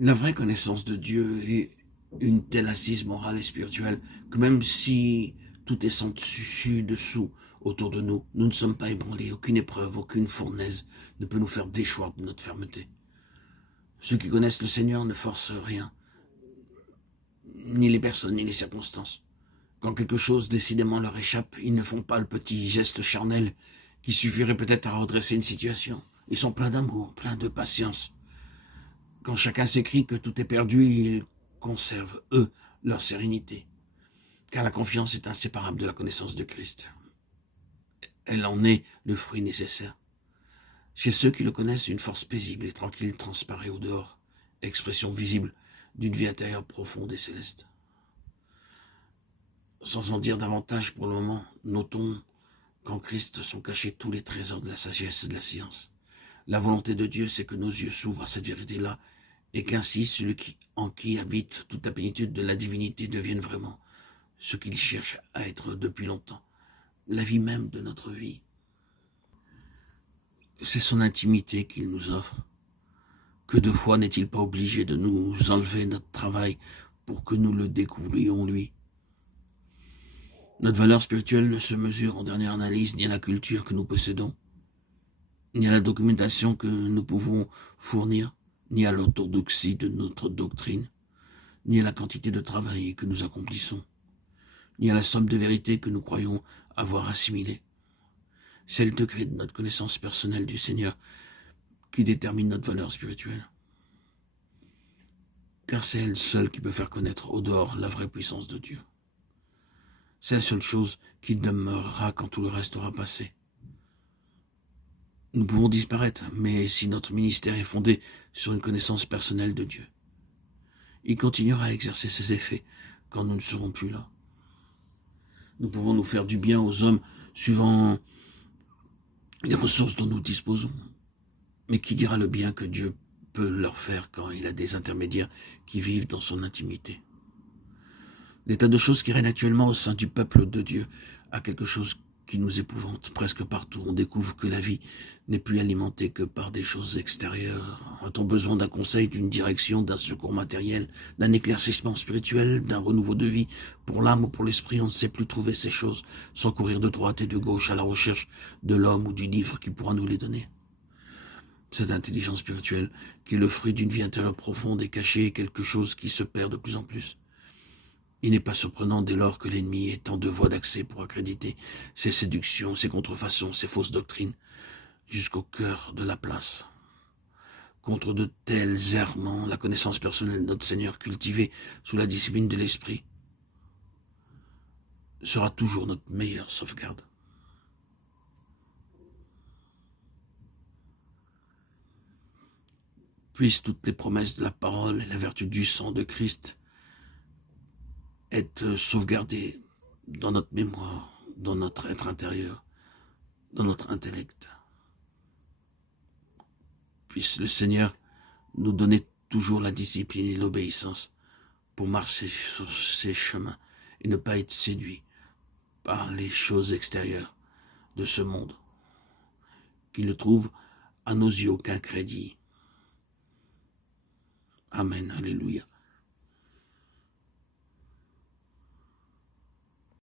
La vraie connaissance de Dieu est une telle assise morale et spirituelle que même si tout est sans dessus dessous autour de nous, nous ne sommes pas ébranlés. Aucune épreuve, aucune fournaise ne peut nous faire déchoir de notre fermeté. Ceux qui connaissent le Seigneur ne forcent rien, ni les personnes, ni les circonstances. Quand quelque chose décidément leur échappe, ils ne font pas le petit geste charnel qui suffirait peut-être à redresser une situation. Ils sont pleins d'amour, pleins de patience. Quand chacun s'écrie que tout est perdu, ils conservent, eux, leur sérénité. Car la confiance est inséparable de la connaissance de Christ. Elle en est le fruit nécessaire. Chez ceux qui le connaissent, une force paisible et tranquille transparaît au dehors, expression visible d'une vie intérieure profonde et céleste. Sans en dire davantage pour le moment, notons qu'en Christ sont cachés tous les trésors de la sagesse et de la science. La volonté de Dieu, c'est que nos yeux s'ouvrent à cette vérité-là, et qu'ainsi celui en qui habite toute la plénitude de la divinité devienne vraiment ce qu'il cherche à être depuis longtemps, la vie même de notre vie. C'est son intimité qu'il nous offre. Que de fois n'est-il pas obligé de nous enlever notre travail pour que nous le découvrions lui? Notre valeur spirituelle ne se mesure en dernière analyse ni à la culture que nous possédons, ni à la documentation que nous pouvons fournir, ni à l'orthodoxie de notre doctrine, ni à la quantité de travail que nous accomplissons, ni à la somme de vérités que nous croyons avoir assimilées. C'est le degré de notre connaissance personnelle du Seigneur qui détermine notre valeur spirituelle. Car c'est elle seule qui peut faire connaître au dehors la vraie puissance de Dieu. C'est la seule chose qui demeurera quand tout le reste aura passé. Nous pouvons disparaître, mais si notre ministère est fondé sur une connaissance personnelle de Dieu, il continuera à exercer ses effets quand nous ne serons plus là. Nous pouvons nous faire du bien aux hommes suivant les ressources dont nous disposons. Mais qui dira le bien que Dieu peut leur faire quand il a des intermédiaires qui vivent dans son intimité? L'état de choses qui règne actuellement au sein du peuple de Dieu a quelque chose qui nous épouvante. Presque partout, on découvre que la vie n'est plus alimentée que par des choses extérieures. A-t-on besoin d'un conseil, d'une direction, d'un secours matériel, d'un éclaircissement spirituel, d'un renouveau de vie pour l'âme ou pour l'esprit? On ne sait plus trouver ces choses sans courir de droite et de gauche à la recherche de l'homme ou du livre qui pourra nous les donner. Cette intelligence spirituelle, qui est le fruit d'une vie intérieure profonde et cachée, est quelque chose qui se perd de plus en plus. Il n'est pas surprenant dès lors que l'ennemi ait tant de voies d'accès pour accréditer ses séductions, ses contrefaçons, ses fausses doctrines, jusqu'au cœur de la place. Contre de tels errements, la connaissance personnelle de notre Seigneur, cultivée sous la discipline de l'Esprit, sera toujours notre meilleure sauvegarde. Puissent toutes les promesses de la parole et la vertu du sang de Christ être sauvegardées dans notre mémoire, dans notre être intérieur, dans notre intellect. Puisse le Seigneur nous donner toujours la discipline et l'obéissance pour marcher sur ses chemins et ne pas être séduit par les choses extérieures de ce monde, qui ne trouvent à nos yeux aucun crédit. Amen, alléluia.